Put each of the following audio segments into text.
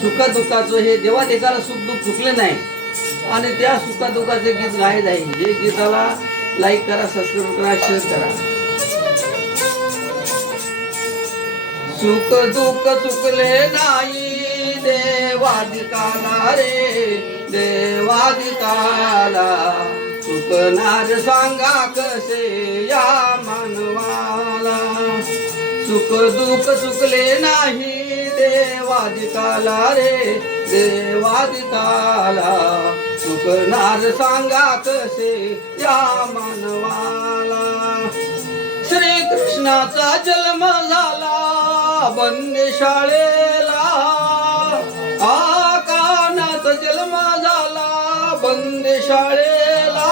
सुख दुःखाचं हे देवा एकाला सुख दुःख चुकले नाही. आणि त्या सुखा दुःखाचे गीत गायत आहे. जे गीताला लाईक करा सबस्क्राईब करा शेअर करा. सुख दुःख चुकले नाही देवाधिकाला रे. देवादिकाला चुकणार सांगा कसे या? सुख दुःख सुखले नाही देवादिकाला रे देवादिकाला. सुखणार सांगा कसे या मानवाला. श्री कृष्णाचा जन्म झाला बंदे शाळेला. कानाचा जन्म झाला बंदे शाळेला.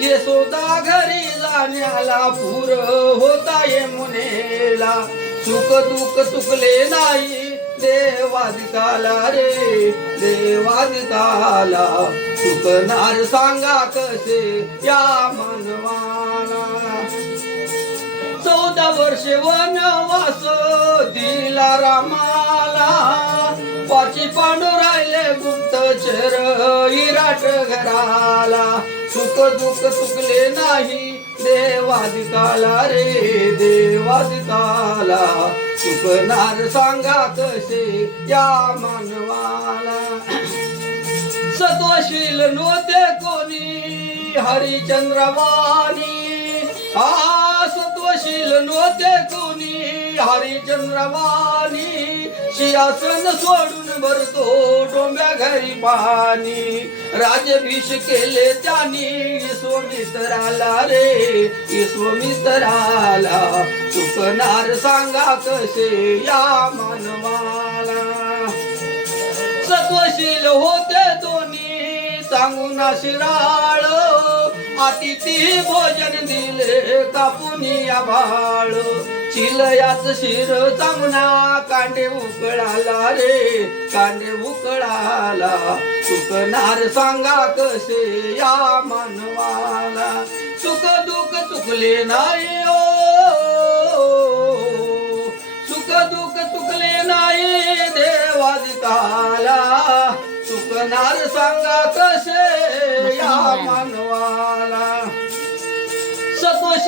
येसोदा घरी जाण्याला पूर होता यमुनेला सुख दुःख चुकले नाही देवादिकाला रे. देवादिकाला चुकणार सांगा कसे या मानवाला चौदा वर्ष वनवास दिला रामाला. पाची पांडू राहिले गुप्तचर इराट घराला. सुख दुःख चुकले नाही. देवादिकाला रे देवादिकाला. चुकणार सांगा कसे या मानवाला. सत्वशील नव्हते कोणी. हरिचंद्रवाणी. आ सत्वशील नव्हते कोणी. हरिचंद्रवाणी. शियासन सोडून भरतो पाणी राजभिष केले त्यांनी विश्वमित्राला रे. विश्वमित्राला चुकणार सांगा कसे या मानवाला. सत्वशील होते दोन्ही सांगून शिराळ अतिथी भोजन दिले कापुनी आभाळ चिलयाच शिर चांगला कांडे उकळाला रे. कांडे उकळाला चुकणार सांगा कसे या मानवाला. सुख दुःख चुकले नाही ओ सुख दुःख चुकले नाही देवाधिकाला चुकणार सांगा कसे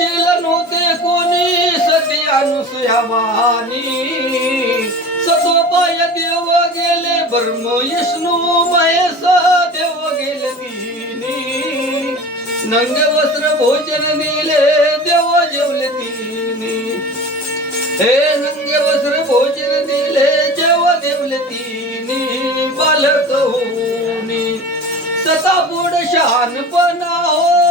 सत्वशील नव्हते कोणी सती अनुसयावानी सतोपाय देव गेले ब्रह्म विष्णू महेश देव गेले तिनी नंग वस्त्र भोजन दिले देव जेवले तिनी. हे नंगे वस्त्र भोजन दिले जेव देवले तिनी. बालक होनी सता पुढ शहाणपणा हो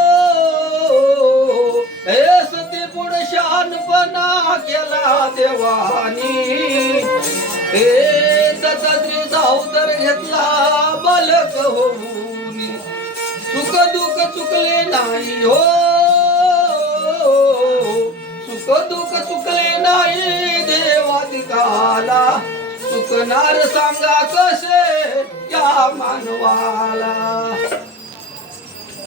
लहानपणा केला देवानी. हे जाऊ तर घेतला बालक होऊन. सुख दुःख चुकले नाही हो. सुख दुःख चुकले नाही देवाधिकाला. चुकणार सांगा कसे या मानवाला?